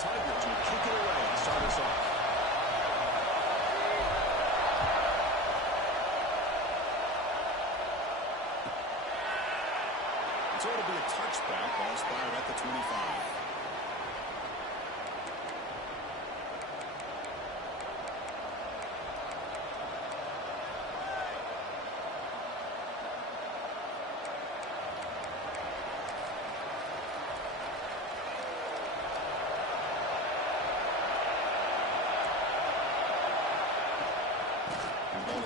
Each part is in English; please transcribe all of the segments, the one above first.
Tigers will kick it away to start us off. So it'll be a touchback. Ball's fired at the 25.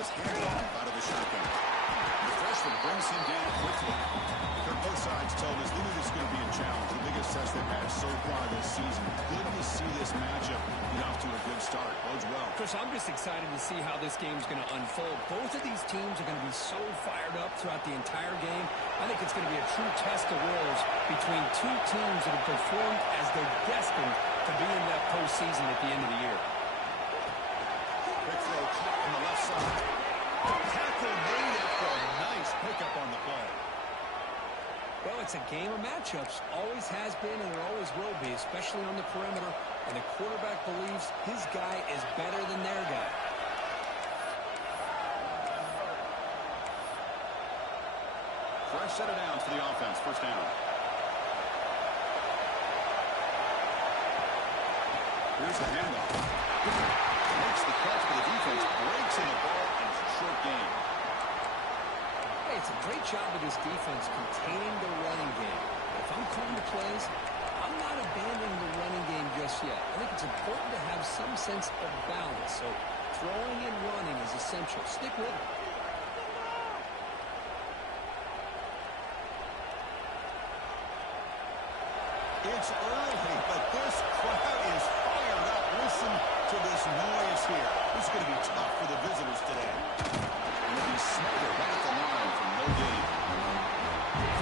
Hands off out of the shotgun. The freshman brings him down quickly. Both sides told us this is going to be a challenge. The biggest test they've had so far this season. Good to see this matchup get off to a good start. Bodes well. Chris, I'm just excited to see how this game's going to unfold. Both of these teams are going to be so fired up throughout the entire game. I think it's going to be a true test of wills between two teams that have performed as they're destined to be in that postseason at the end of the year. Quick throw caught on the left side. Tackle made after a nice pickup on the play. Well, it's a game of matchups. Always has been and there always will be, especially on the perimeter. And the quarterback believes his guy is better than their guy. Fresh set of downs for the offense. First down. Here's the handoff. Makes the catch, but the defense breaks in the ball and it's a short game. Hey, it's a great job of this defense containing the running game. But if I'm calling the plays, I'm not abandoning the running game just yet. I think it's important to have some sense of balance. So throwing and running is essential. Stick with it. It's early, but this crowd is fired up. Listen to this noise here. This is going to be tough for the visitors today. And it'll be Snyder right at the line for no gain.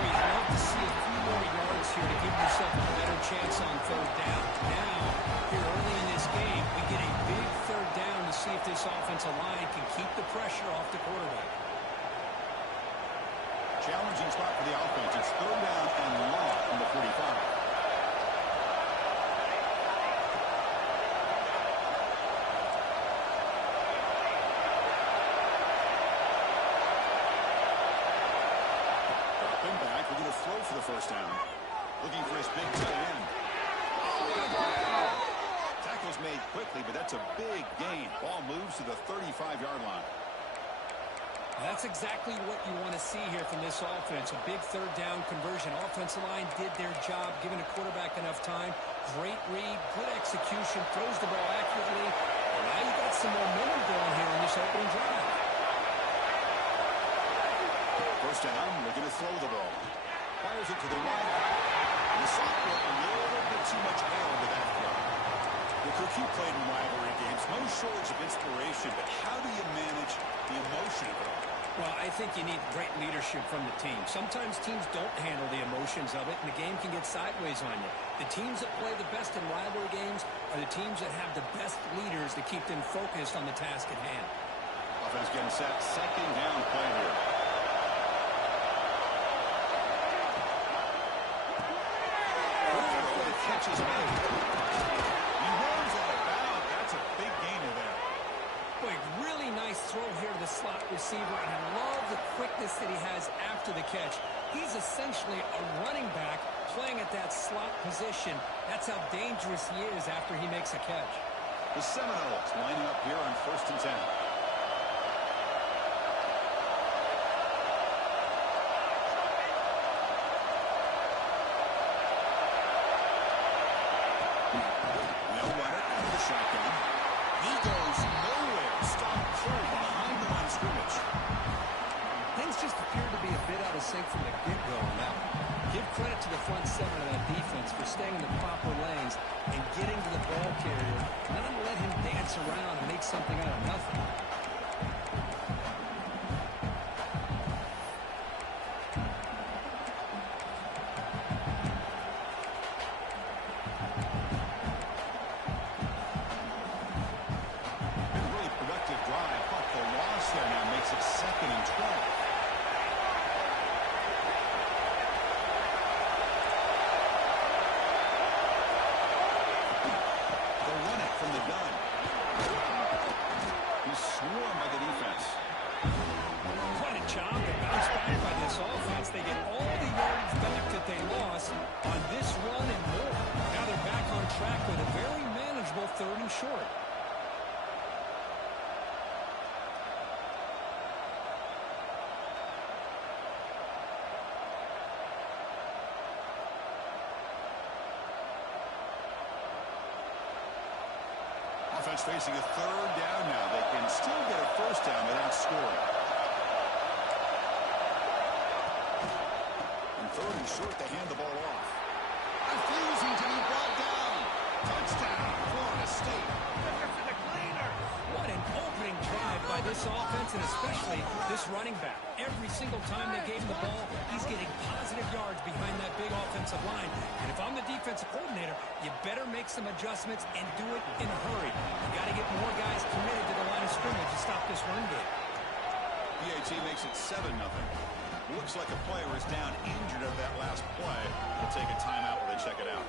You'd love to see a few more yards here to give yourself a better chance on third down. Now, here early in this game, we get a big third down to see if this offensive line can keep the pressure off the quarterback. Challenging spot for the offense. It's third down and long from the 45. Throw for the first down. Looking for his big tight end. Tackle's made quickly, but that's a big gain. Ball moves to the 35-yard line. That's exactly what you want to see here from this offense. A big third down conversion. Offensive line did their job, giving the quarterback enough time. Great read, good execution, throws the ball accurately. And now you got some momentum going here in this opening drive. First down, we're going to throw the ball. Fires it to the right. And the sophomore a little bit too much air into that throw. Look, you played in rivalry games. No shortage of inspiration, but how do you manage the emotion of it all? Well, I think you need great leadership from the team. Sometimes teams don't handle the emotions of it, and the game can get sideways on you. The teams that play the best in rivalry games are the teams that have the best leaders to keep them focused on the task at hand. Offense getting set. Second down play here. Catch is made. He runs out of bounds. That's a big gainer there. Boy, really nice throw here to the slot receiver, and I love the quickness that he has after the catch. He's essentially a running back playing at that slot position. That's how dangerous he is after he makes a catch. The Seminoles lining up here on 1st and 10. From the get-go on that one. Give credit to the front seven of that defense for staying in the proper lanes and getting to the ball carrier, not let him dance around and make something out of nothing. A really productive drive, but the loss there now makes it 2nd and 12. offense facing a third down now. They can still get a first down without scoring. And third and short, they hand the ball off. Refusing to be brought down. Touchdown, Florida State. What an opening drive by this offense, and especially this running back. Every single time they gave him the ball, he's getting positive yards behind that big offensive line. And if I'm the defensive coordinator, you better make some adjustments and do it in a hurry. You got to get more guys committed to the line of scrimmage to stop this run game. PAT makes it 7-0. Looks like a player is down injured of that last play. They'll take a timeout while they check it out.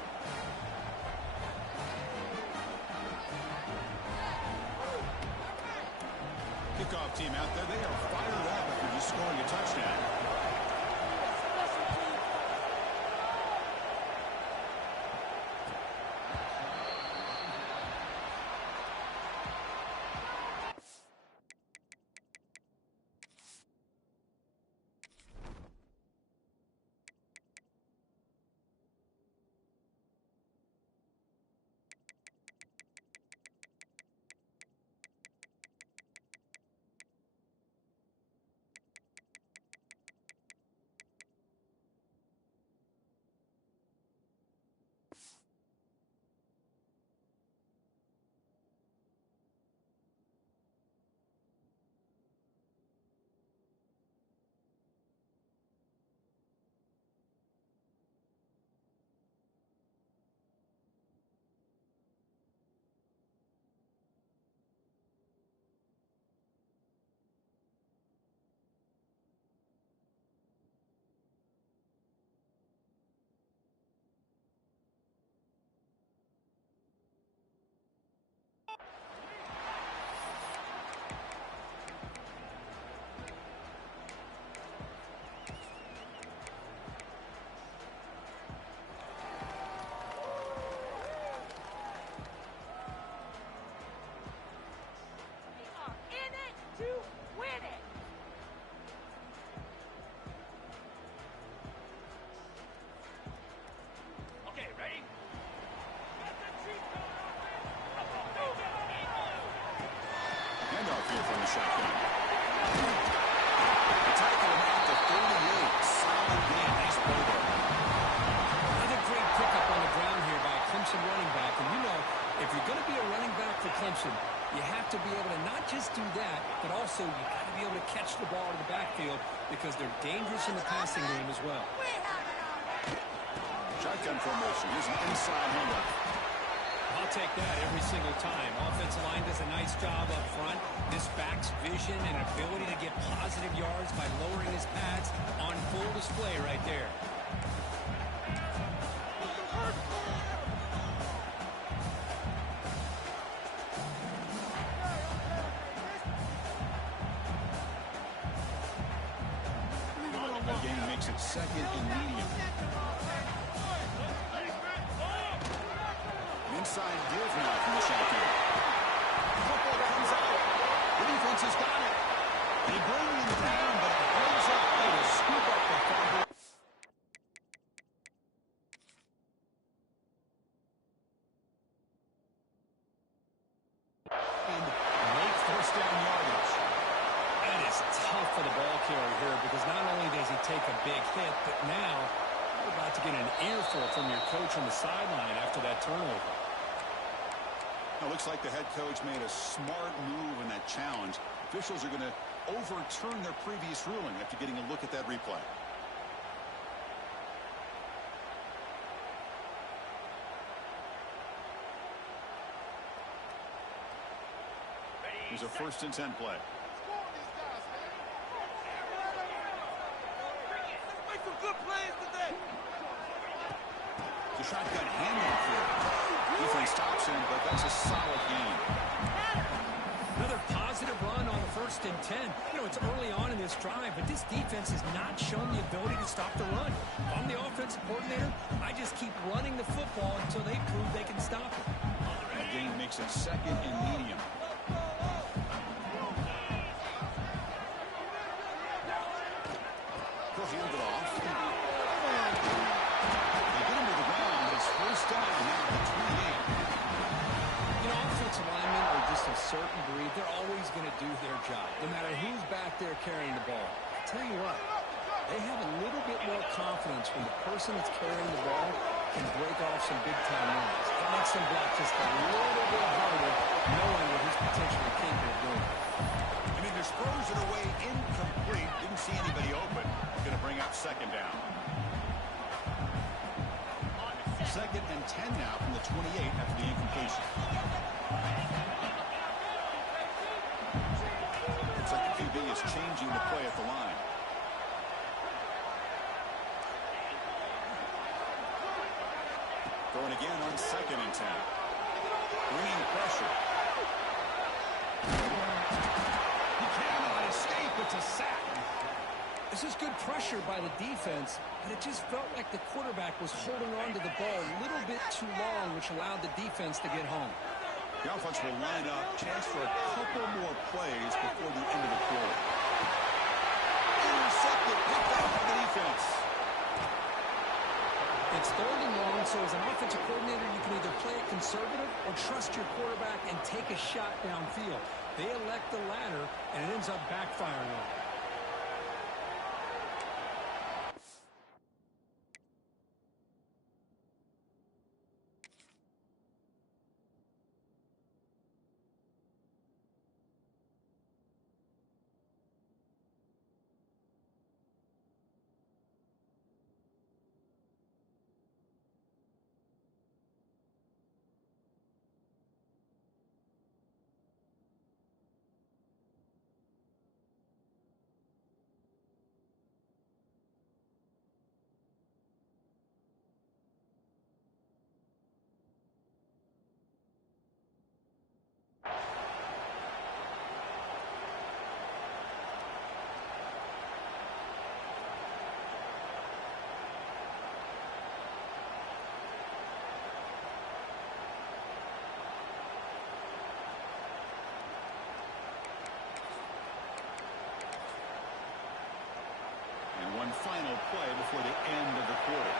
Kickoff team out there. They are fired up after just scoring a touchdown. You have to be able to not just do that, but also you got to be able to catch the ball in the backfield because they're dangerous in the passing game as well. Shotgun formation. Here's an inside handoff. I'll take that every single time. Offensive line does a nice job up front. This back's vision and ability to get positive yards by lowering his pads on full display right there. Second and medium. Inside give now from the shotgun. Football comes out. The defense has got it. They bring him down, but it holds up. They will scoop up the fumble. And make first down yardage. That is tough for the ball carrier here because not only does he take a big hit, but now you're about to get an earful from your coach on the sideline after that turnover. It looks like the head coach made a smart move in that challenge. Officials are going to overturn their previous ruling after getting a look at that replay. Here's a 1st and 10 play. Good plays today. The shotgun handoff here. Defense stops him, but that's a solid gain. Another positive run on the 1st and 10. You know, it's early on in this drive, but this defense has not shown the ability to stop the run. If I'm the offensive coordinator, I just keep running the football until they prove they can stop it. The gain makes it 2nd and medium. He'll hand it off. They get him to the ground, but it's 1st down now at the 28. You know, offensive linemen person that's carrying the ball can break off some big-time runs. It makes them block just a little bit harder, knowing what he's potentially capable of doing. And he just throws it away incomplete. Didn't see anybody open. Going to bring up second down. Second and 10 now from the 28 after the incompletion. Looks like the QB is changing the play at the line. Going again on second and 10. Bringing pressure. He cannot escape. It's a sack. This is good pressure by the defense, but it just felt like the quarterback was holding on to the ball a little bit too long, which allowed the defense to get home. The offense will line up. Chance for a couple more plays before the end of the quarter. Intercepted. Picked off by the defense. It's third and long, so as an offensive coordinator, you can either play it conservative or trust your quarterback and take a shot downfield. They elect the latter, and it ends up backfiring on them. One final play before the end of the quarter.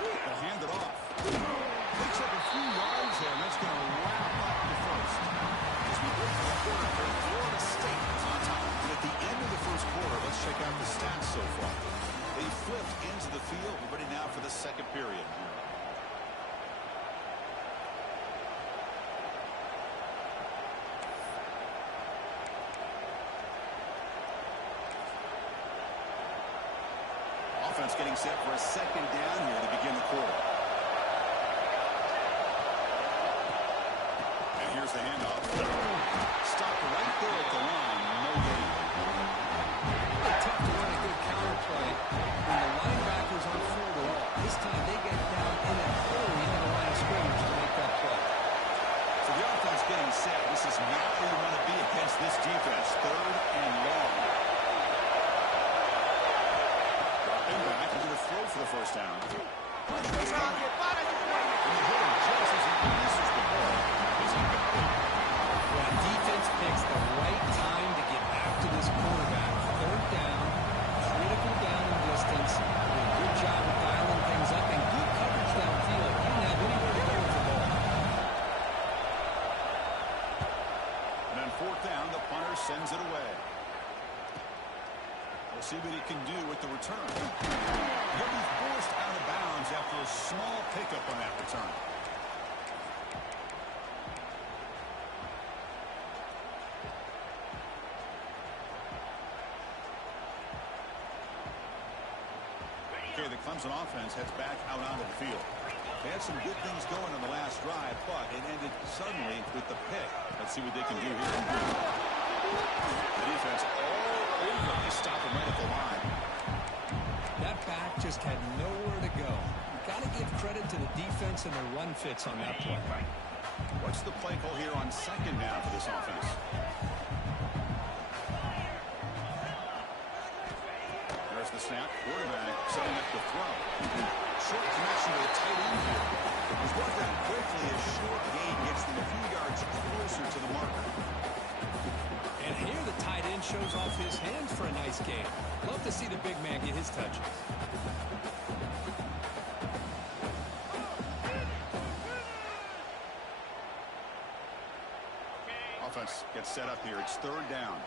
They'll hand it off. Picks up a few yards there, and that's going to wrap up the first. As we go for the quarter, Florida State is on top. And at the end of the first quarter, let's check out the stats so far. They flipped into the field. We're ready now for the second period. Offense getting set for a second down here to begin the quarter. And here's the handoff. Stopped right there at the line. No gain. It's tough to run a good counter play when the linebackers aren't fooled at all. This time they get down in a hurry into the line of scrimmage to make that play. So the offense getting set. This is not where you want to be against this defense. Third and long. Back, he's going to throw for the first down. And the hitter just as he releases the ball. When defense picks the right time to get after this quarterback, third down, critical down in distance, did a good job of dialing things up, and good coverage downfield. He didn't have anywhere to go with the ball. And on fourth down, the punter sends it away. We'll see what he can do with the return. He'll be forced out of bounds after a small pickup on that return. Okay, the Clemson offense heads back out onto the field. They had some good things going on the last drive, but it ended suddenly with the pick. Let's see what they can do here. The defense all over. They stop him right at the line. That back just had nowhere to go. You've got to give credit to the defense and their run fits on that play. What's the play call here on second down for this offense? There's the snap. Quarterback setting up the throw. Short connection to the tight end here. He's brought down quickly as short gain gets them a few yards closer to the marker. And here the tight end shows off his hands for a nice game. Love to see the big man get his touches. Offense gets set up here. It's third down.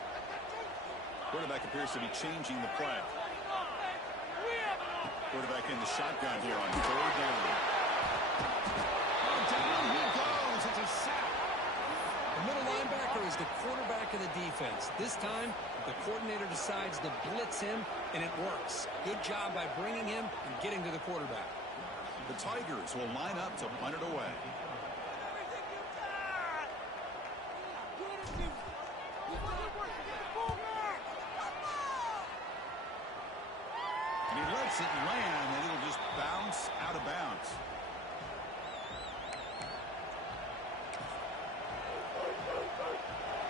Quarterback appears to be changing the play. Quarterback in the shotgun here on third down. Down he goes. It's a sack. The middle linebacker is the quarterback of the defense. This time, the coordinator decides to blitz him, and it works. Good job by bringing him and getting to the quarterback. The Tigers will line up to punt it away. And he lets it land, and it'll just bounce out of bounds.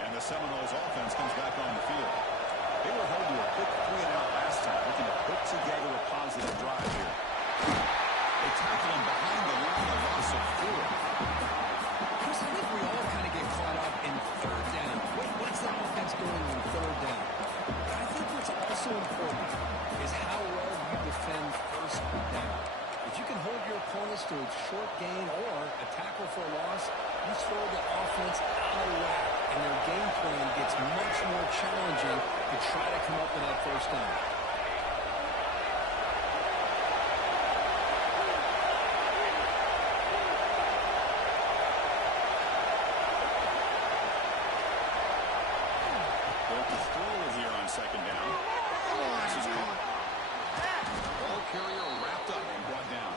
And the Seminoles offense comes back on the field. They were held to a quick 3-and-out last time, looking to put together a positive drive here. They tackle him behind the line, a loss of 4. Chris, I think we all kind of get caught up in third down. What's the offense doing on third down? But I think what's also important is how well you defend first down. If you can hold your opponents to a short gain or a tackle for a loss, you throw the offense out of whack, and their game plan gets much more challenging to try to come up with that first down. Second down. Pass is caught. Ball carrier wrapped up and brought down.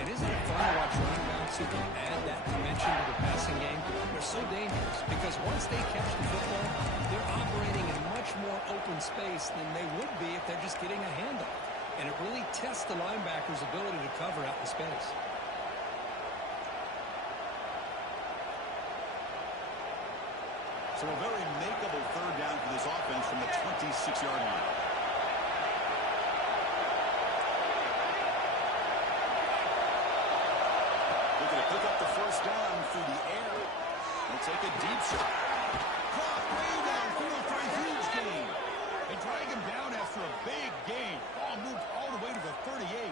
And isn't it fun to watch running backs who can add that dimension to the passing game? They're so dangerous because once they catch the football, they're operating in much more open space than they would be if they're just getting a handoff. And it really tests the linebacker's ability to cover out in space. So a very makeable third down for this offense from the 26-yard line. Looking to pick up the first down through the air. They'll take a deep shot. Caught way downfield for a huge gain. They drag him down after a big gain. Ball moved all the way to the 38.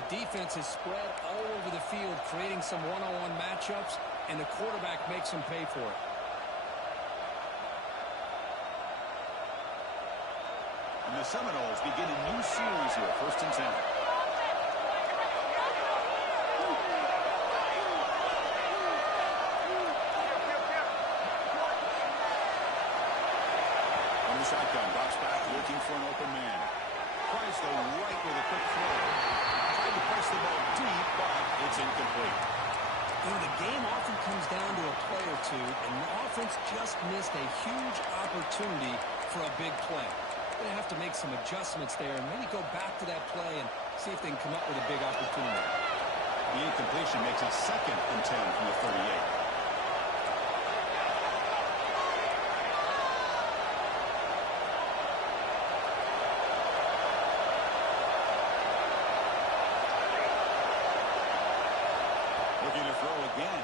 The defense is spread all over the field, creating some one-on-one matchups, and the quarterback makes them pay for it. And the Seminoles begin a new series here, 1st and 10. On the shotgun, drops back, looking for an open man. Tries to right with a quick throw. Tried to press the ball deep, but it's incomplete. You know, the game often comes down to a play or two, and the offense just missed a huge opportunity for a big play. They have to make some adjustments there and maybe go back to that play and see if they can come up with a big opportunity. The incompletion makes it 2nd and 10 from the 38. Looking to throw again.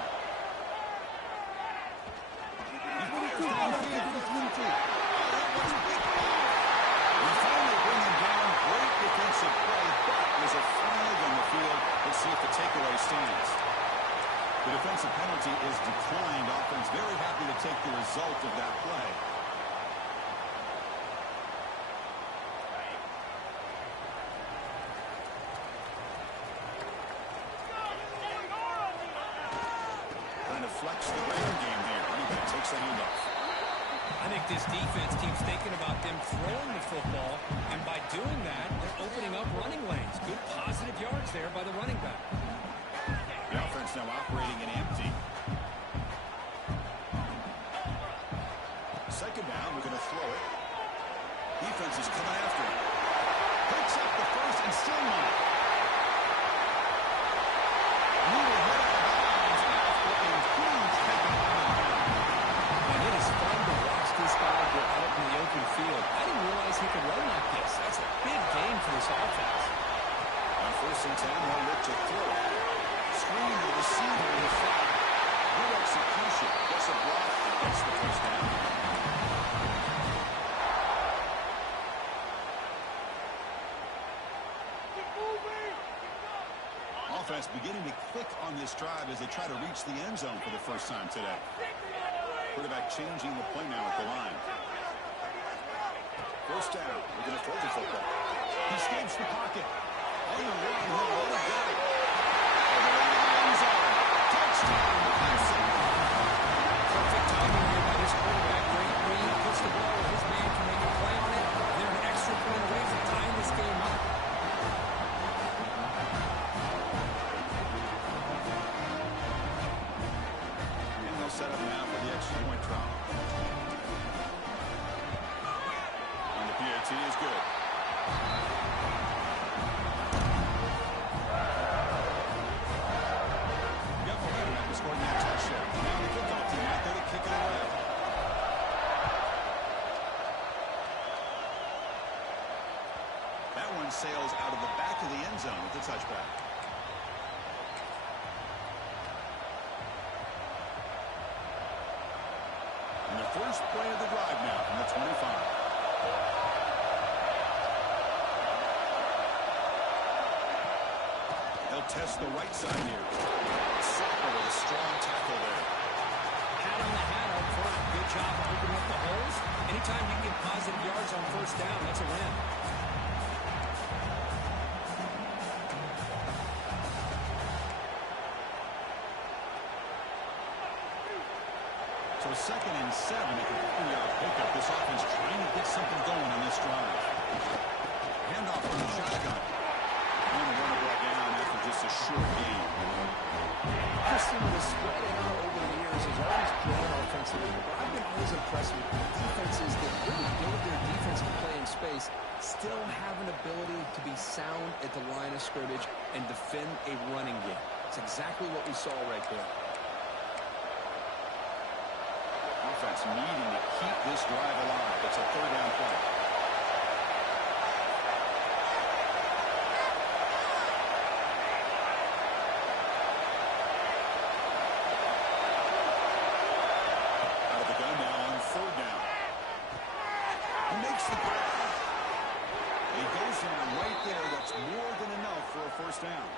See if the takeaway stands. The defensive penalty is declined. Offense very happy to take the result of that play. Trying to flex the ground game here. Running back takes the handoff. I think this defense keeps thinking about them throwing the football, and by doing that, they're opening up running lanes. Good positive yards there by the running back. The offense now operating in empty. Second down, we're going to throw it. Defense is coming after him. Picks up the first and still not. Needle hit out of bounds after a huge pickup. And it is fun to watch this guy get out in the open field. I didn't realize he could run like this. That's a big game for this offense. On 1st and 10, they'll look to throw it. Screen to the receiver in the flat. Good execution. Gets a block and gets the first down. Offense beginning to click on this drive as they try to reach the end zone for the first time today. Quarterback changing the play now at the line. First down. We're going to throw the football. He search the pocket. On the run, he'll let it go. All the way to the end zone. Touchdown, Robinson. Perfect timing here by this quarterback. Great read. Puts the ball where his man can make a play on it. They're an extra point away from tying this game up. And they'll set up now for the extra point try. And the PAT is good. Got momentum after scoring that touchdown. Now the kickoff team out there to kick it away. That one sails out of the back of the end zone with the touchback. And the first play of the drive now from the 25. They'll test the right side here. Sapper with a strong tackle there. Hat on the hat up front. Good job of opening up the holes. Anytime you can get positive yards on first down, that's a win. So 2nd and 7 at the 3-yard pickup. This offense trying to get something going on this drive. Handoff from the shotgun. And the runner brought down after just a short gain. Christian, the spread out over the years has always grown offensively, but I've been always impressed with defenses that really build their defensive play in space, still have an ability to be sound at the line of scrimmage and defend a running game. It's exactly what we saw right there. Offense needing to keep this drive alive. It's a 3rd down play. Out of the gun now on 3rd down. He makes the grab. He goes down right there. That's more than enough for a 1st down.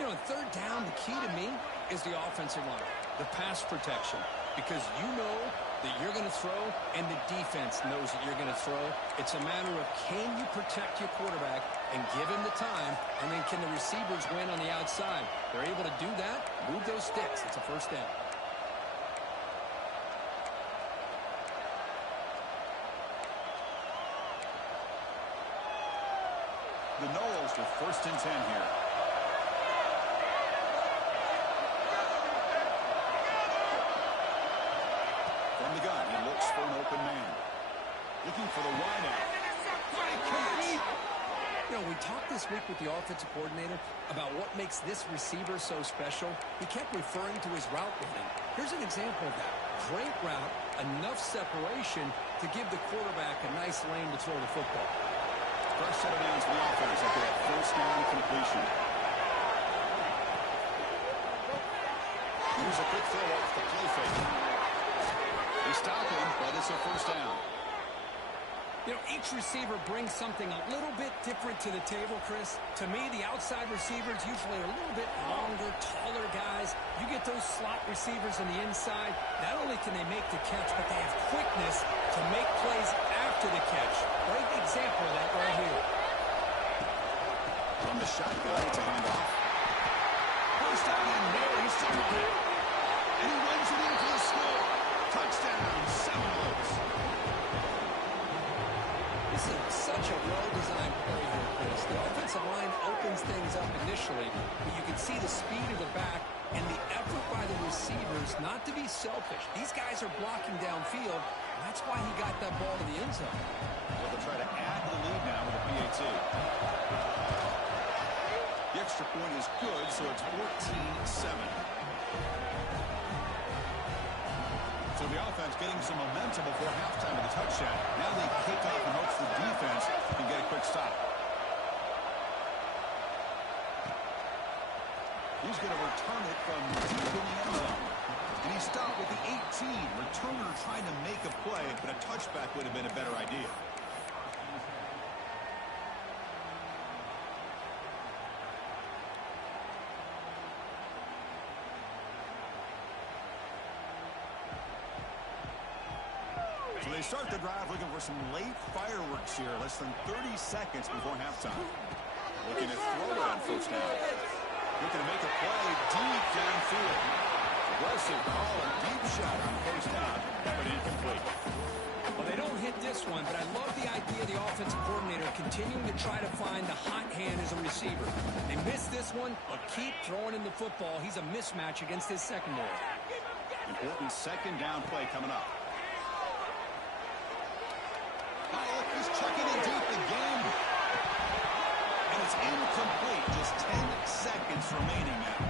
You know, in 3rd down, the key to me is the offensive line, the pass protection, because you know that you're going to throw and the defense knows that you're going to throw. It's a matter of can you protect your quarterback and give him the time, and then can the receivers win on the outside? They're able to do that, move those sticks. It's a 1st down. The Noles with 1st and 10 here. From the gun, he looks for an open man. Looking for the wideout. Great catch! You know, we talked this week with the offensive coordinator about what makes this receiver so special. He kept referring to his route running. Here's an example of that. Great route, enough separation to give the quarterback a nice lane to throw the football. First set of downs for the offense after that 1st down completion. Here's a quick throw off the play fake. They stop him, but it's a 1st down. You know, each receiver brings something a little bit different to the table, Chris. To me, the outside receivers usually are a little bit longer, taller guys. You get those slot receivers on the inside, not only can they make the catch, but they have quickness to make plays after the catch. Great example of that right here. From the shotgun, it's a handoff. First down and more, he's still there. And he runs it in for the score. Touchdown, Seminoles. This is such a well-designed play here, Chris. The offensive line opens things up initially, but you can see the speed of the back and the effort by the receivers not to be selfish. These guys are blocking downfield, and that's why he got that ball to the end zone. Well, they'll try to add to the lead now with a PAT. The extra point is good, so it's 14-7. So the offense getting some momentum before halftime with a touchdown. Now they kick off in hopes the defense can get a quick stop. He's going to return it from deep in the end zone. And he stopped with the 18. Returner trying to make a play, but a touchback would have been a better idea. So they start the drive looking for some late fireworks here. Less than 30 seconds before halftime. Looking to throw it on first down. Looking to make a play deep downfield. Aggressive call, a deep shot on first down, but incomplete. Well, they don't hit this one, but I love the idea of the offensive coordinator continuing to try to find the hot hand as a receiver. They miss this one, but keep throwing him the football. He's a mismatch against his secondary. Important second down play coming up. Look, he's chucking it deep again. And it's incomplete. Just 10 seconds remaining now.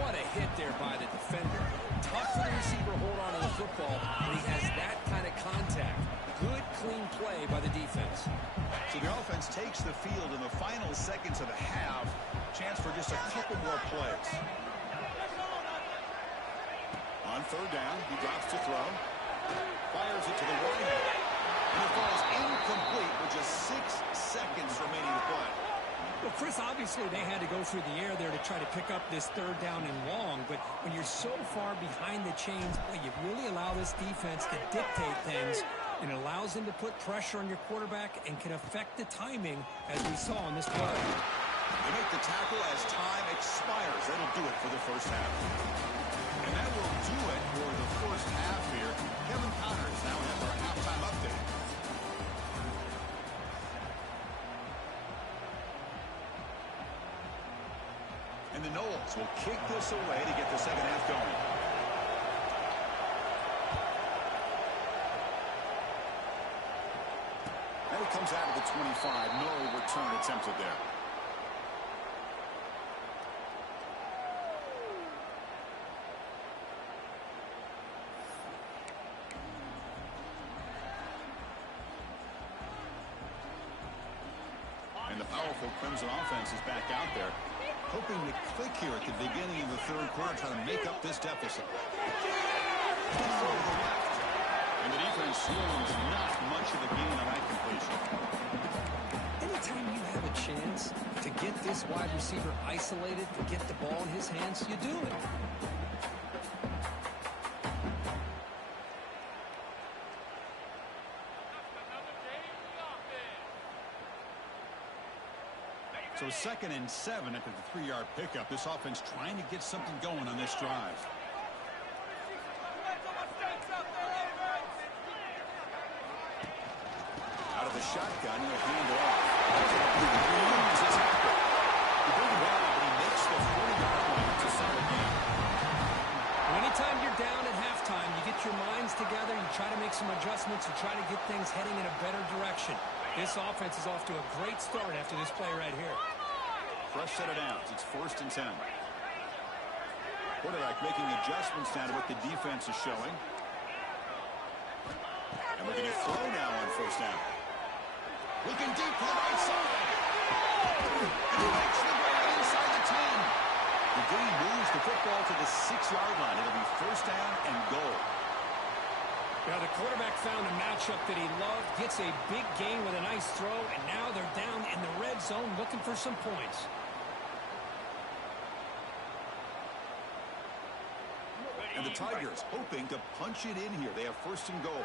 What a hit there by the defender. Tough for the receiver to hold on to the football, and he has that kind of contact. Good, clean play by the defense. So the offense takes the field in the final seconds of the half. Chance for just a couple more plays. On third down, he drops to throw. Fires it to the right. And it falls incomplete with just 6 seconds remaining to play. Well, Chris, obviously they had to go through the air there to try to pick up this third down and long, but when you're so far behind the chains, boy, you really allow this defense to dictate things, and it allows them to put pressure on your quarterback and can affect the timing, as we saw in this play. They make the tackle as time expires. That'll do it for the first half. And that will do it for the first half here. Kevin Connors now has our halftime update. And the Noles will kick this away to get the second half going. And it comes out of the 25. No return attempted there. And the powerful Crimson offense is back out there, hoping to click here at the beginning of the third quarter, trying to make up this deficit. And the defense slows not much of the gain on that completion. Anytime you have a chance to get this wide receiver isolated, to get the ball in his hands, you do it. So 2nd and 7 after the 3-yard pickup. This offense trying to get something going on this drive. Out of the shotgun, he'll hand it off. He wins his tackle. The big ball, but he makes the 40-yard line. It's a solid game. Anytime you're down at halftime, you get your minds together, you try to make some adjustments, you try to get things heading in a better direction. This offense is off to a great start after this play right here. Fresh set of downs. It's 1st and 10. Quarterback making adjustments now to what the defense is showing. And we're going to throw now on first down. Looking deep to the right side. And he makes the grab inside the 10. The game moves the football to the 6-yard line. It'll be first down and goal. Now the quarterback found a matchup that he loved, gets a big gain with a nice throw, and now they're down in the red zone looking for some points. And the Tigers hoping to punch it in here. They have 1st and goal.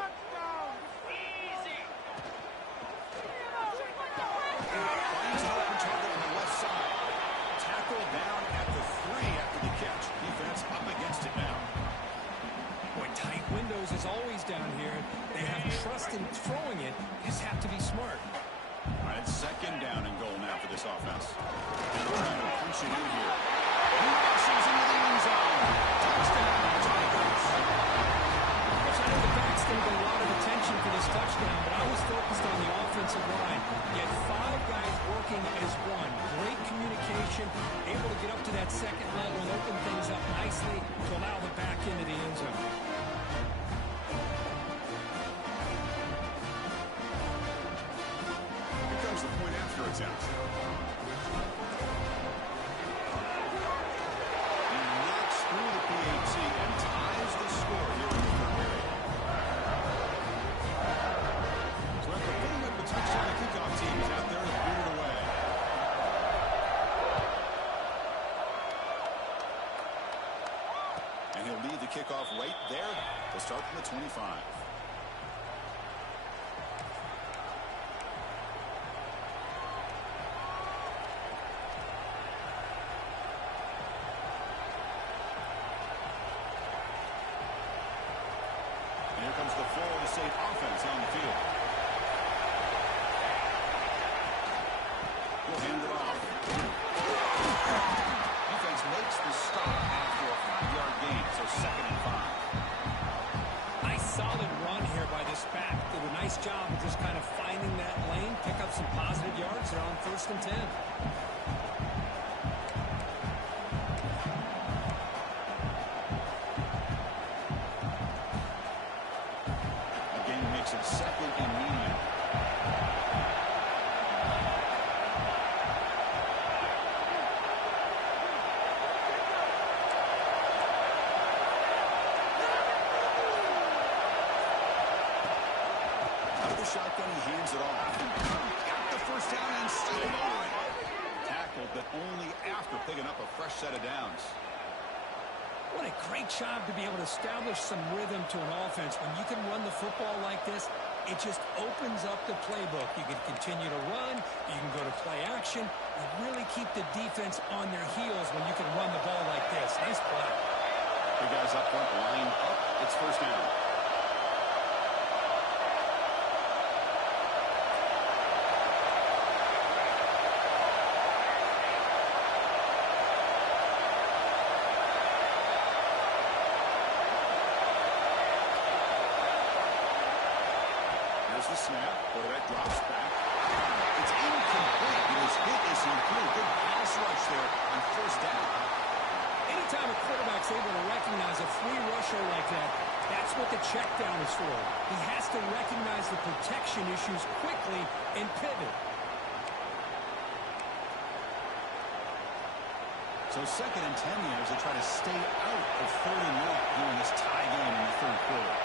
Finds an open target on the left side. Tackle down at the 3 after the catch. Defense up against it now. Boy, tight windows is always down here. They have trust in throwing it. You just have to be smart. All right, 2nd down and goal now for this offense. And they're trying to punch it in here. He rushes into the end zone. Touchdown, Tigers. Coach, I know the back's going to get a lot of attention for this touchdown, but I was focused on the offensive line. You had 5 guys working as one. Great communication, able to get up to that second level and open things up nicely to allow the back into the end zone. Here comes the point after attempt. He knocks through the PAT and ties the score here in the third period. So after putting up the touchdown, the kickoff team is out there to boot it away. And he'll lead the kickoff right there to start from the 25. will hand it off. Defense makes the stop after a 5-yard gain, so 2nd and 5. Nice solid run here by this back. Did a nice job of just kind of finding that lane, pick up some positive yards. They're on 1st and 10. Again, makes it 2nd and medium. Shotgun, he hands it off. Got the 1st down and still going. Tackled, but only after picking up a fresh set of downs. What a great job to be able to establish some rhythm to an offense. When you can run the football like this, it just opens up the playbook. You can continue to run. You can go to play action. You really keep the defense on their heels when you can run the ball like this. Nice play. The guys up front line up. It's 1st down. The snap, quarterback drops back. It's incomplete. It was hit as he threw. Good pass rush there on 1st down. Anytime a quarterback's able to recognize a free rusher like that, that's what the check down is for. He has to recognize the protection issues quickly and pivot. So 2nd and 10 here as they try to stay out of 3rd and 0 here in this tie game in the 3rd quarter.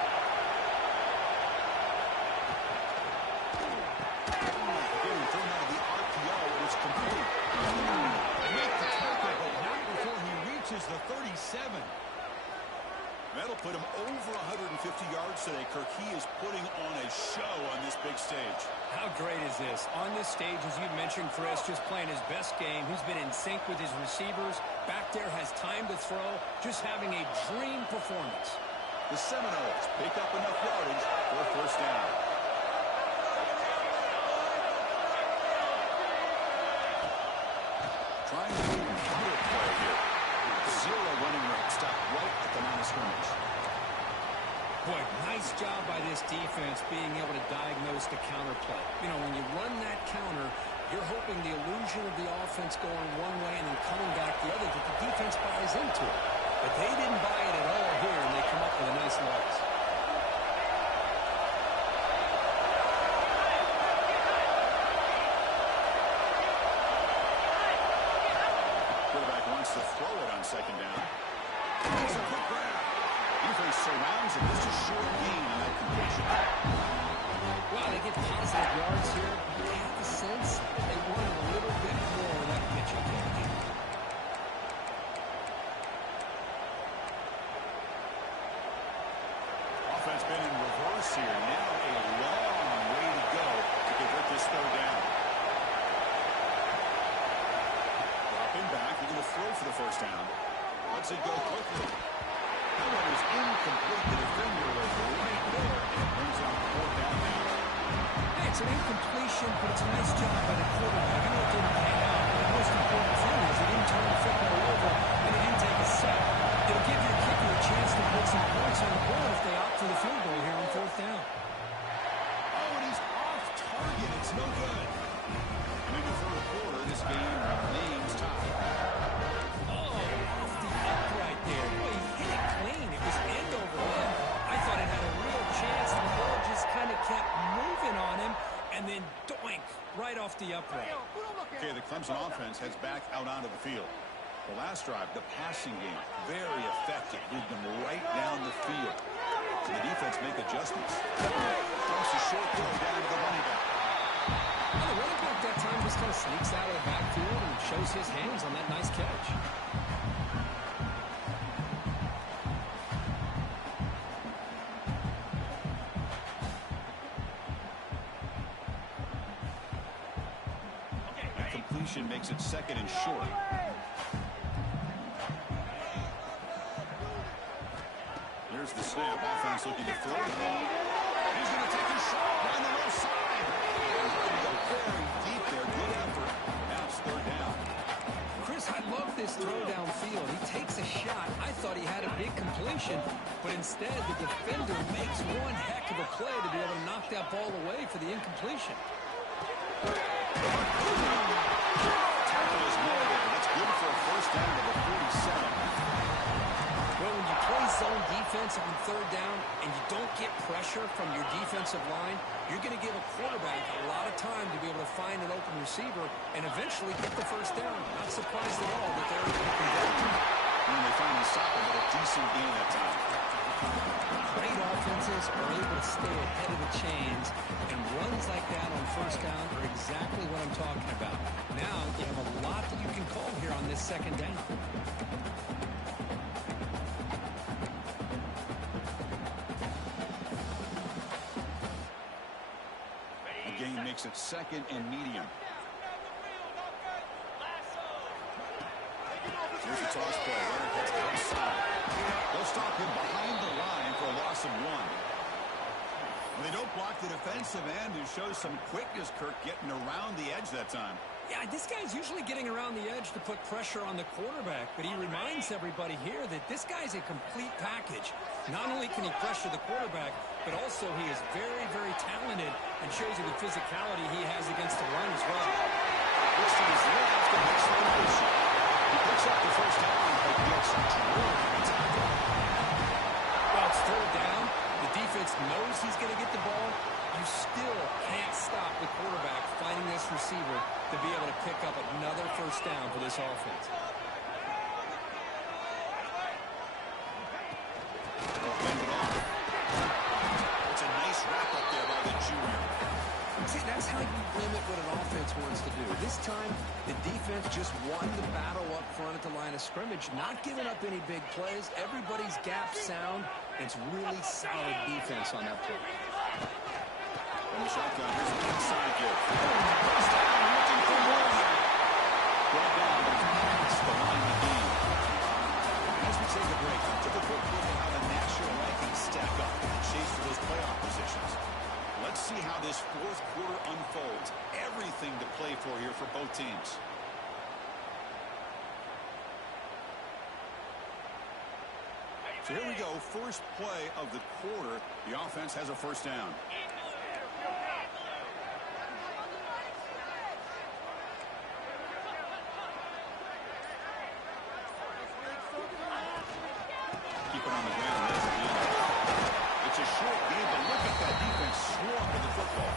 Complete. They make the tackle, but not before he reaches the 37. That'll put him over 150 yards today. Kirk, he is putting on a show on this big stage. How great is this? On this stage, as you mentioned, Chris, just playing his best game. He's been in sync with his receivers. Back there has time to throw. Just having a dream performance. The Seminoles pick up enough yardage for a 1st down. Trying to do counter play here. 0 running route stop right at the line of scrimmage. Boy, nice job by this defense being able to diagnose the counter play. You know, when you run that counter, you're hoping the illusion of the offense going one way and then coming back the other, that the defense buys into it. But they didn't buy it at all here, and they come up with a nice loss. To throw it on 2nd down. It's a quick grab. Defense surrounds him. Just a short gain on that completion. Well, they get positive yards here. I have the sense that they wanted a little bit more of that pitching game. Offense been in reverse here. Now a long way to go to convert this 3rd down. Back, they're going to throw for the 1st down. Lets it go quickly. That one is incomplete. The defender was right there, and it brings on 4th down now. Hey, it's an incompletion, but it's a nice job by the quarterback. I know it didn't pan out, but the most important thing is he didn't turn the football over, and he didn't take a sack. It'll give your kicker a chance to put some points on the board if they opt for the field goal here on 4th down. Oh, and he's off target. It's no good. And in the 3rd quarter, this game remains tied. Kept moving on him, and then doink, right off the upright. Okay, the Clemson offense heads back out onto the field. The last drive, the passing game, very effective. Moved them right down the field. So the defense make adjustments. Throws a short throw down to the running back. Well, the running back that time just kind of sneaks out of the backfield and shows his hands on that nice catch. Makes it 2nd and short. Here's the snap. Offense looking to throw the ball. He's going to take a shot down the left side. He's going to go very deep there. Good effort. Now throw downfield. He takes a shot. I thought he had a big completion, but instead the defender makes one heck of a play to be able to knock that ball away for the incompletion. Tackle is made, and that's good for a first down to the 47. Well, when you play zone defense on third down and you don't get pressure from your defensive line, you're going to give a quarterback a lot of time to be able to find an open receiver and eventually get the first down. Not surprised at all that they're able to convert. And they finally stop him at a decent gain that time. Great offenses are able to stay ahead of the chains, and runs like that on first down are exactly what I'm talking about. Now you have a lot that you can call here on this second down. Gain makes it second and medium. Here's a toss play. Runner gets outside. They'll stop him behind the line for a loss of 1. They don't block the defensive end, who shows some quickness, Kirk, getting around the edge that time. Yeah, this guy's usually getting around the edge to put pressure on the quarterback, but he reminds everybody here that this guy's a complete package. Not only can he pressure the quarterback, but also he is very, very talented and shows you the physicality he has against the run as well. Looks to his left and makes the completion. He picks up the first down, but gets drilled on the tackle. Well, it's third down. The defense knows he's going to get the ball. You still can't stop the quarterback finding this receiver to be able to pick up another first down for this offense. It's a nice wrap up there by the junior. See, that's how you limit what an offense wants to do. This time, the defense just won the battle up front at the line of scrimmage, not giving up any big plays. Everybody's gap sound. It's really solid defense on that play. From the shotgun, here's an inside give. First down, looking for more. Brought down past the line of game. As we take a break, take a quick look at how the national rankings stack up in the chase for those playoff positions. Let's see how this fourth quarter unfolds. Everything to play for here for both teams. So here we go, first play of the quarter. The offense has a first down. Keep it on the ground. It's a short game, but look at that defense swarm with the football.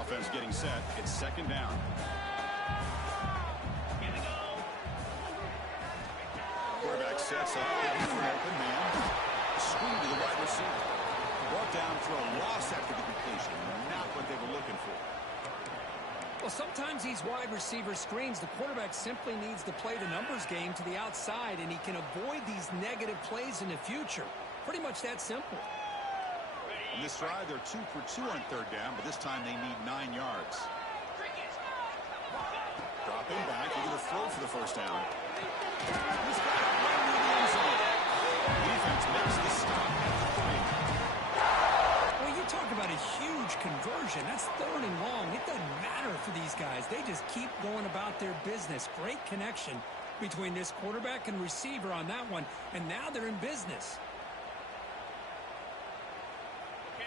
Offense getting set. It's second down. Quarterback sets up, looking for an open man. Screen to the wide receiver. Brought down for a loss after the completion. Not what they were looking for. Well, sometimes these wide receiver screens, the quarterback simply needs to play the numbers game to the outside, and he can avoid these negative plays in the future. Pretty much that simple. In this drive, they're 2 for 2 on third down, but this time they need 9 yards. Dropping back, they're going to throw for the first down. He's got it right near the end zone. Defense makes the stop at the 3. Well, you talk about a huge conversion. That's third and long. It doesn't matter for these guys. They just keep going about their business. Great connection between this quarterback and receiver on that one, and now they're in business.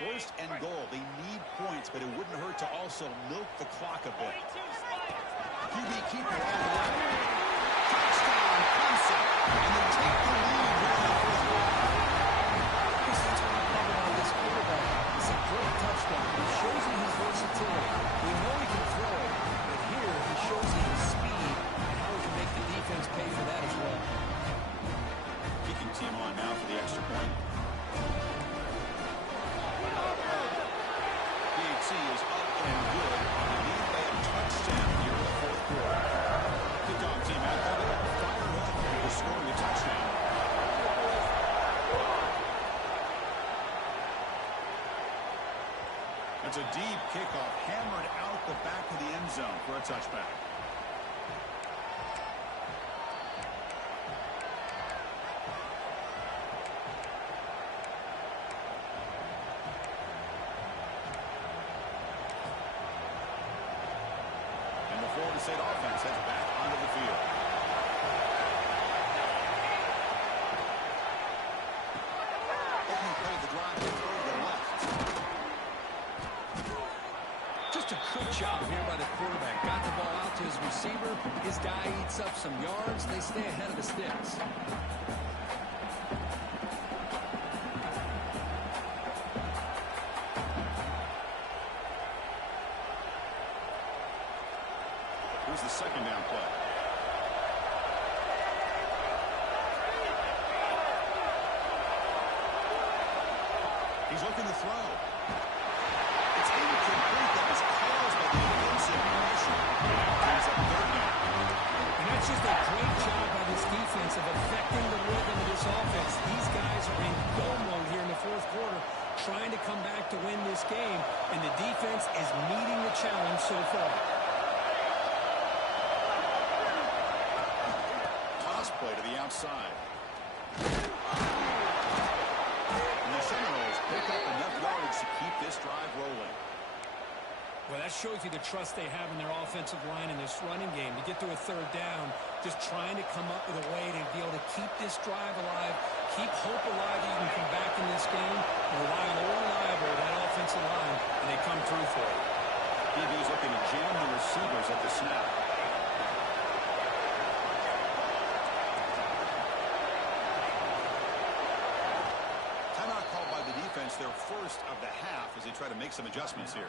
First and goal. They need points, but it wouldn't hurt to also milk the clock a bit. QB keeper all the way. Touchdown, Clemson. And they take the lead here in the fourth quarter. That's what I love about this quarterback. It's a great touchdown. It shows you his versatility. We know he can throw it, but here he shows you his speed and how he can make the defense pay for that as well. Kicking team on now for the extra point. PAT is up and good. They lead by a touchdown here in the fourth quarter. Kickoff team out there, fired up for scoring a touchdown. That's a deep kickoff, hammered out the back of the end zone for a touchback. State offense heads back onto the field. Opening play of the drive to throw to the left. Just a good job here by the quarterback. Got the ball out to his receiver. His guy eats up some yards. They stay ahead of the sticks. Here's the second down play. He's looking to throw. It's incomplete. That was caused by the defensive pressure. Now brings up third down. And that's just a great job by this defense of affecting the rhythm of this offense. These guys are in go mode here in the fourth quarter, trying to come back to win this game, and the defense is meeting the challenge so far. Toss play to the outside. And the Seminoles pick up enough yards to keep this drive rolling. Well, that shows you the trust they have in their offensive line in this running game. To get to a third down, just trying to come up with a way to be able to keep this drive alive, keep hope alive that you can come back in this game, rely on the reliable, that offensive line, and they come through for it. DB's looking to jam the receivers at the snap. Timeout called by the defense, their first of the half, as they try to make some adjustments here.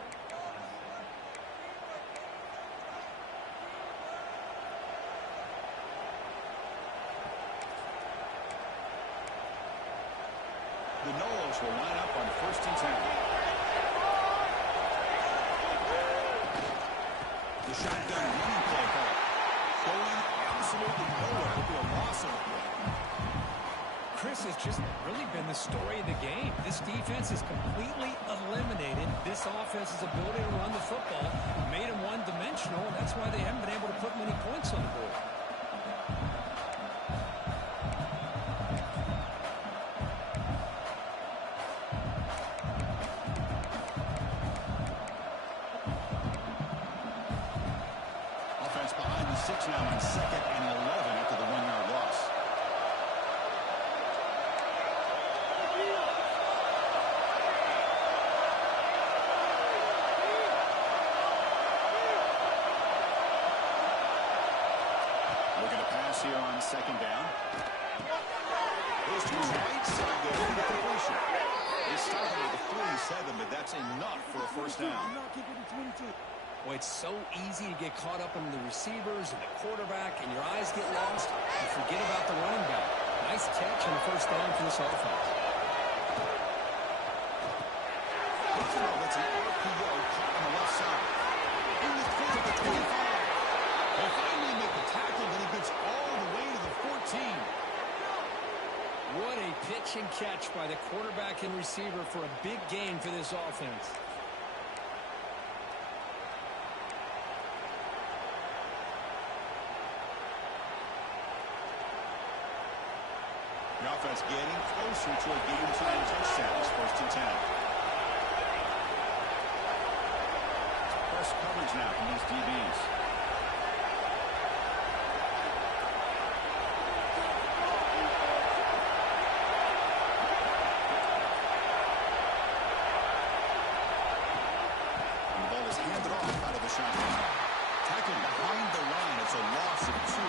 The Noles will line up on 1st and 10. The shotgun running play call. Going absolutely nowhere. It'll be a loss of a play. Chris has just really been the story of the game. This defense has completely eliminated this offense's ability to run the football, made them one-dimensional, and that's why they haven't been able to put many points on the board. Behind the 6 now on 2nd and 11 after the 1-yard loss. Looking to pass here on 2nd down. Goes to his right side there for the completion. They stop him at the 47, but that's enough for a first down. Well, it's so easy to get caught up in the receivers and the quarterback, and your eyes get lost. You forget about the running back. Nice catch and a first down for this offense. That's an RPO caught on the left side. In the field at the 25. They finally make the tackle, but he gets all the way to the 14. What a pitch and catch by the quarterback and receiver for a big gain for this offense. The offense getting closer to a game-tying touchdown. It's 1st and 10. Press coverage now from these DBs. And the ball is handed off out of the shotgun. Tackled behind the line. It's a loss of 2.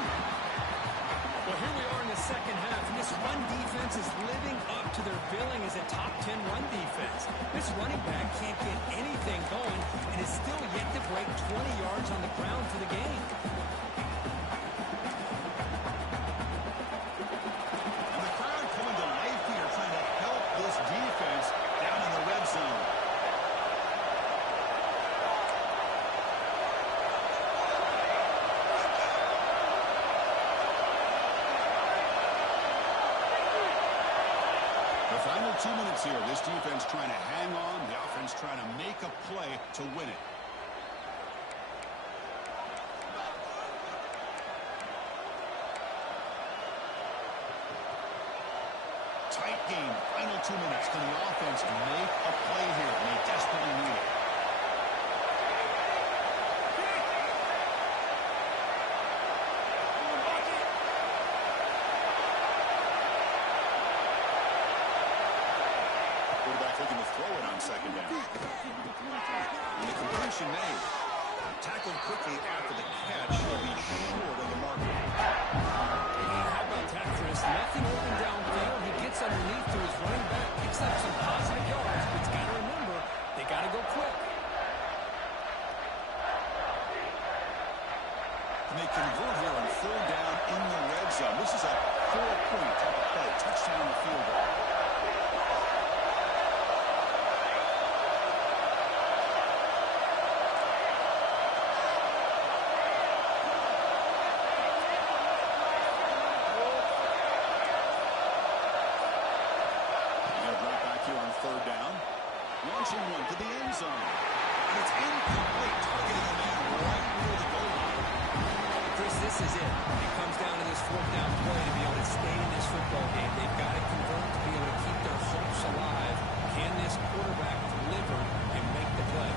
Well, here we are in the second half, and this run defense is living up to their billing as a top 10 run defense. This running back can't get anything going and is still yet to break 20 yards on the ground for the game. And the crowd coming to life here, trying to help this defense down in the red zone. The final 2 minutes here. This defense trying to hang on. The offense trying to make a play to win it. Tight game. Final 2 minutes. Can the offense make a play here? And they desperately need it. throw it on second down. And the completion made. Tackled quickly after the catch. He'll be short of the marker. How about that, Chris? Nothing open downfield. He gets underneath to his running back, picks up some positive yards, but he's got to remember, they got to go quick. And they convert here on 4th down in the red zone. This is a 4-point type of play. Touchdown and field goal. Launching one to the end zone. And it's incomplete, targeting a man right near the goal line. Chris, this is it. It comes down to this 4th down play to be able to stay in this football game. They've got to convert to be able to keep their hopes alive. Can this quarterback deliver and make the play?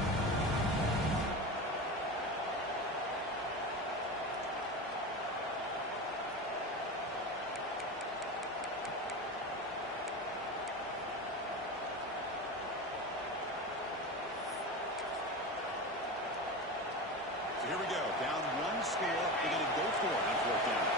Here we go. Down one score. They're going to go for it on 4th down.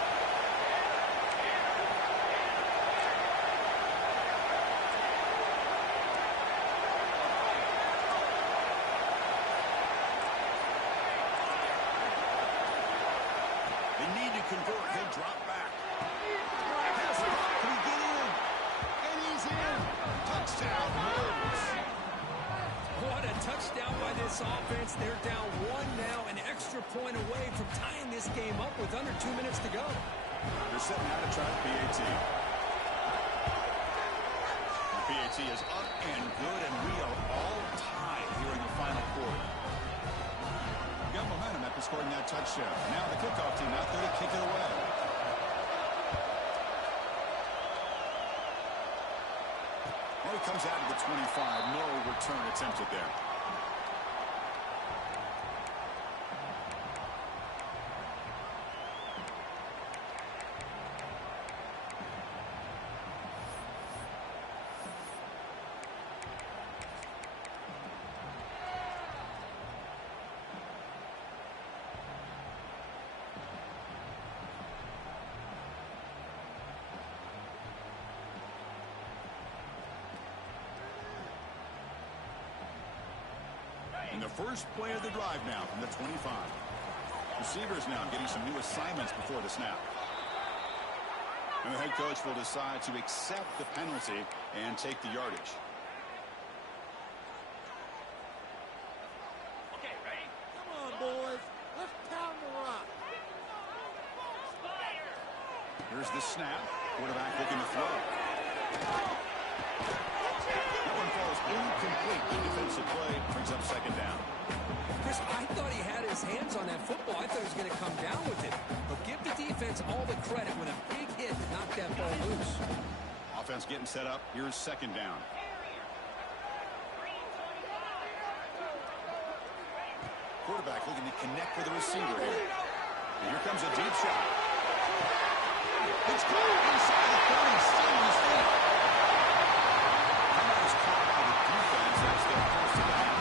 They need to convert. He'll drop back. Pass it. Can he get in? And he's in. Touchdown, Wolves. What a touchdown by this offense. They're down 1 now, an extra point away from tying this game up with under 2 minutes to go. They're setting out to try the PAT. The PAT is up and good, and we are all tied here in the final quarter. Got momentum after scoring that touchdown. Now the kickoff team out there to kick it away. Well, he comes out to the 25. No return attempted there. And the first play of the drive now from the 25. Receivers now getting some new assignments before the snap. And the head coach will decide to accept the penalty and take the yardage. Okay, ready? Come on, boys. Let's pound the rock. Here's the snap. Quarterback looking to throw. That one falls incomplete. The defensive play brings up second down. Chris, I thought he had his hands on that football. I thought he was going to come down with it. But give the defense all the credit when a big hit knocked that ball loose. Offense getting set up. Here's second down. Quarterback looking to connect with the receiver here. And here comes a deep shot. It's caught inside the 30, still in his feet. That was caught by the defense as they're close to the half.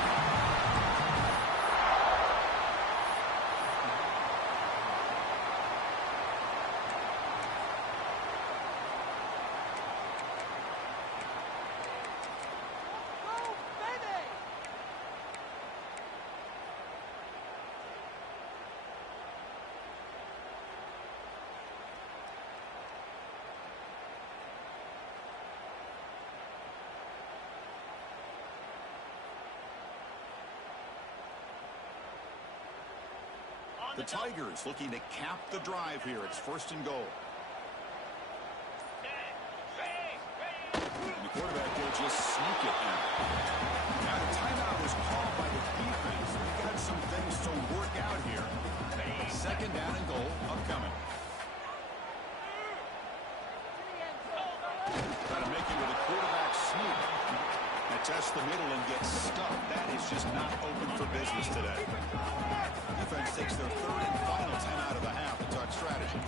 The Tigers looking to cap the drive here. It's first and goal. And the quarterback will just sneak it in. Now the timeout was called by the defense. We've got some things to work out here. Second down and goal upcoming. Trying to make it with a quarterback sneak. They test the middle and get stuffed. That is just not open for business today. Defense takes their third and final 10 out of the half to talk strategy.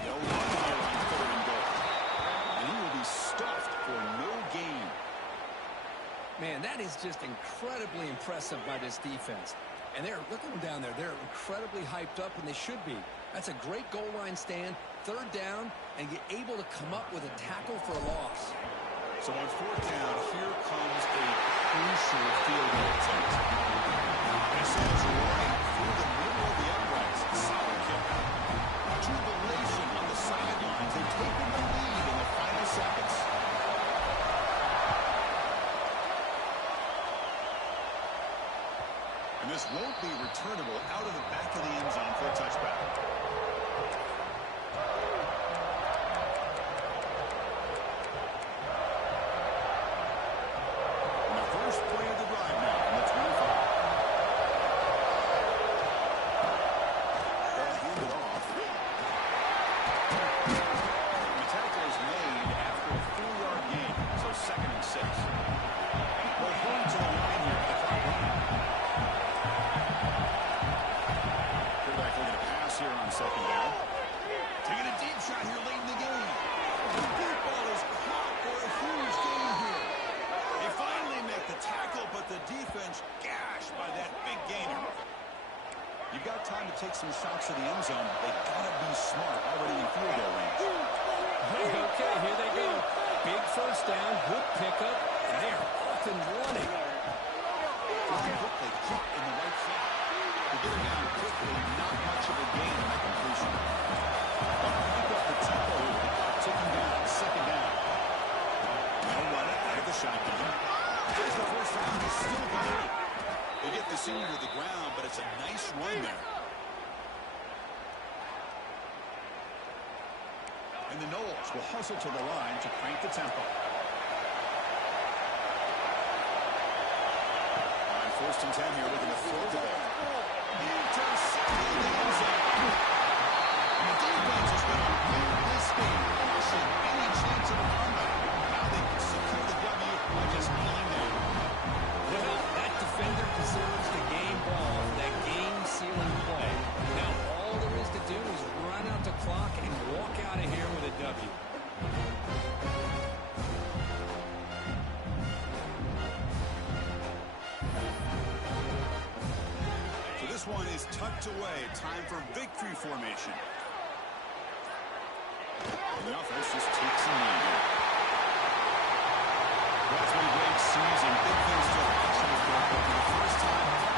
The Man, that is just incredibly impressive by this defense. And look at them down there. They're incredibly hyped up, and they should be. That's a great goal line stand, third down, and get able to come up with a tackle for a loss. So on fourth down, here comes a crucial field goal attempt. This is right through the middle of the uprights. Solid kick. Jubilation on the sidelines. They've taken the lead in the final seconds. And this won't be returnable out of the back of the end zone for a touchback. And the first play of the drive now from the 25. Ball handed off. The tackle is made after a 4-yard gain, so 2nd and 6. Well, going to the line here at the clock. Quarterback looking to pass here on 2nd down. Taking a deep shot here late in the game. The deep ball is caught for a huge gain here. They finally make the tackle, but the defense gashed by that big gainer. You've got time to take some shots to the end zone. They gotta be smart already in field goal range. Okay, here they go. Big first down, good pickup, and they are off and running. Quickly caught in the right flat. To get it down quickly, not much of a gain in that completion. They'll crank up the tempo here with the clock ticking down. 2nd down. They'll run it out of the shotgun. There's the first down. He's still got it. They get the senior to the ground, but it's a nice run there. And the Noles will hustle to the line to crank the tempo. On 1st and 10 here, looking to throw the ball. Intercepted in the end zone. And the defense has been on this game, pushing any chance of a comeback. Now they can secure the W by just kneeling down. Well, that defender deserves the game ball for that game-sealing play. Now all there is to do is run out the clock and walk out of here with a W. So this one is tucked away. Time for victory formation. And the offense just takes a knee here. Well, that's been a great season. Big things to watch for the first time.